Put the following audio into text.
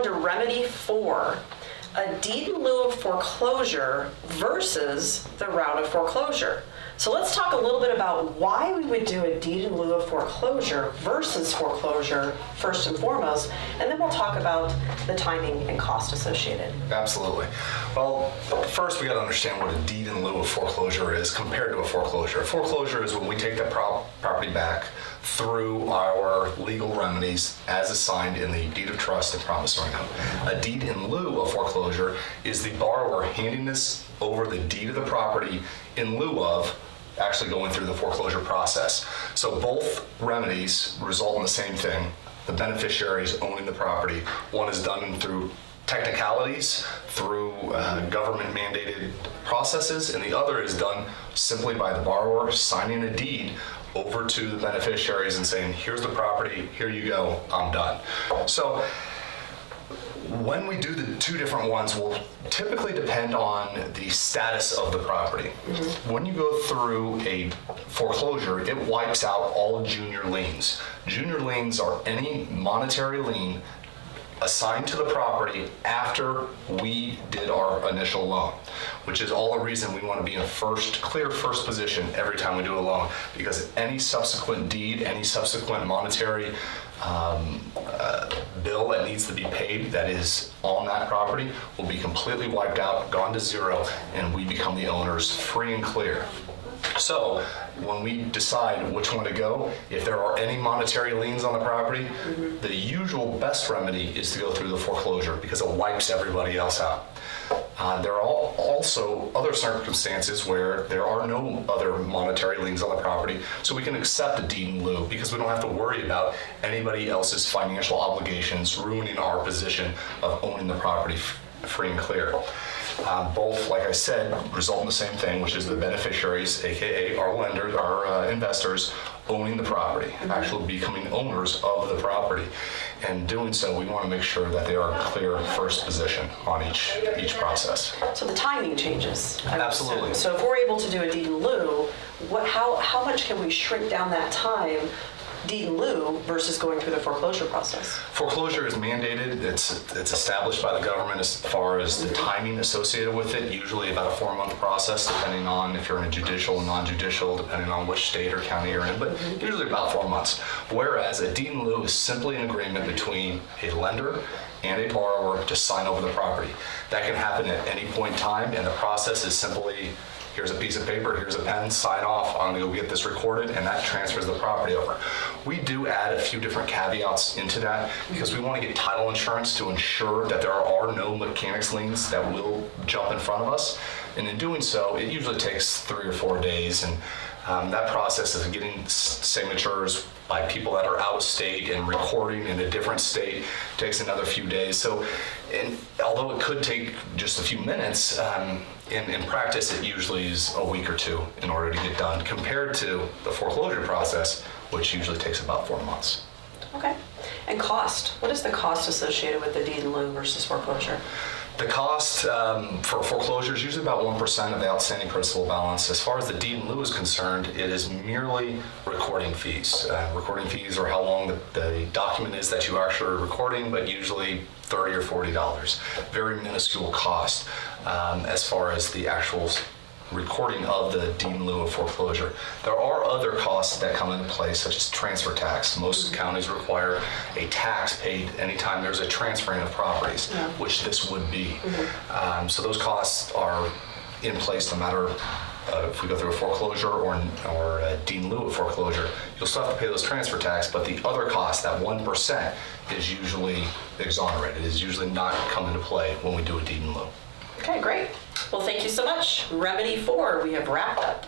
on to remedy 4, a deed in lieu of foreclosure versus the route of foreclosure. So let's talk a little bit about why we would do a deed in lieu of foreclosure versus foreclosure first and foremost, and then we'll talk about the timing and cost associated. Absolutely. Well, first we got to understand what a deed in lieu of foreclosure is compared to a foreclosure. A foreclosure is when we take the property back through our legal remedies as assigned in the deed of trust and promissory note. A deed in lieu of foreclosure is the borrower handing this over the deed of the property in lieu of actually going through the foreclosure process. So both remedies result in the same thing. The beneficiaries owning the property. One is done through technicalities, through government mandated processes, and the other is done simply by the borrower signing a deed over to the beneficiaries and saying, here's the property, here you go, I'm done. So when we do the two different ones will typically depend on the status of the property. Mm-hmm. When you go through a foreclosure, it wipes out all junior liens. Junior liens are any monetary lien assigned to the property after we did our initial loan, which is all the reason we want to be in clear first position every time we do a loan, because any subsequent deed, any subsequent monetary bill that needs to be paid that is on that property will be completely wiped out, gone to zero, and we become the owners free and clear. So when we decide which one to go, if there are any monetary liens on the property, the usual best remedy is to go through the foreclosure because it wipes everybody else out. There are also other circumstances where there are no other monetary liens on the property, so we can accept a deed in lieu because we don't have to worry about anybody else's financial obligations ruining our position of owning the property free and clear. Both, like I said, result in the same thing, which is the beneficiaries, aka our lenders, our investors, owning the property, actually becoming owners of the property. And doing so, we want to make sure that they are in clear first position on each process. So the timing changes. Absolutely. So if we're able to do a deed in lieu, how much can we shrink down that time, deed in lieu versus going through the foreclosure process? Foreclosure is mandated. It's established by the government as far as the timing associated with it, usually about a 4-month process, depending on if you're in a judicial and non-judicial, depending on which state or county you're in, but usually about 4 months. Whereas a deed in lieu is simply an agreement between a lender and a borrower to sign over the property. That can happen at any point in time, and the process is simply, here's a piece of paper, here's a pen, sign off, I'm gonna go get this recorded, and that transfers the property over. We do add a few different caveats into that because we want to get title insurance to ensure that there are no mechanics liens that will jump in front of us. And in doing so, it usually takes 3 or 4 days, and that process of getting signatures by people that are out of state and recording in a different state takes another few days. So, although it could take just a few minutes, in practice it usually is a week or 2 in order to get done, compared to the foreclosure process, which usually takes about 4 months. Okay. And cost. What is the cost associated with the deed in lieu versus foreclosure? The cost for foreclosure is usually about 1% of the outstanding principal balance. As far as the deed in lieu is concerned, it is merely recording fees. Recording fees are how long the document is that you are actually recording, but usually $30 or $40. Very minuscule cost as far as the actual recording of the deed in lieu of foreclosure. There are other costs that come into play, such as transfer tax. Most counties require a tax paid anytime there's a transferring of properties, which this would be. So those costs are in place no matter if we go through a foreclosure or a deed in lieu of foreclosure. You'll still have to pay those transfer tax, but the other cost, that 1%, is usually exonerated, is usually not come into play when we do a deed in lieu. Okay, great. Well, thank you so much. Remedy 4, we have wrapped up.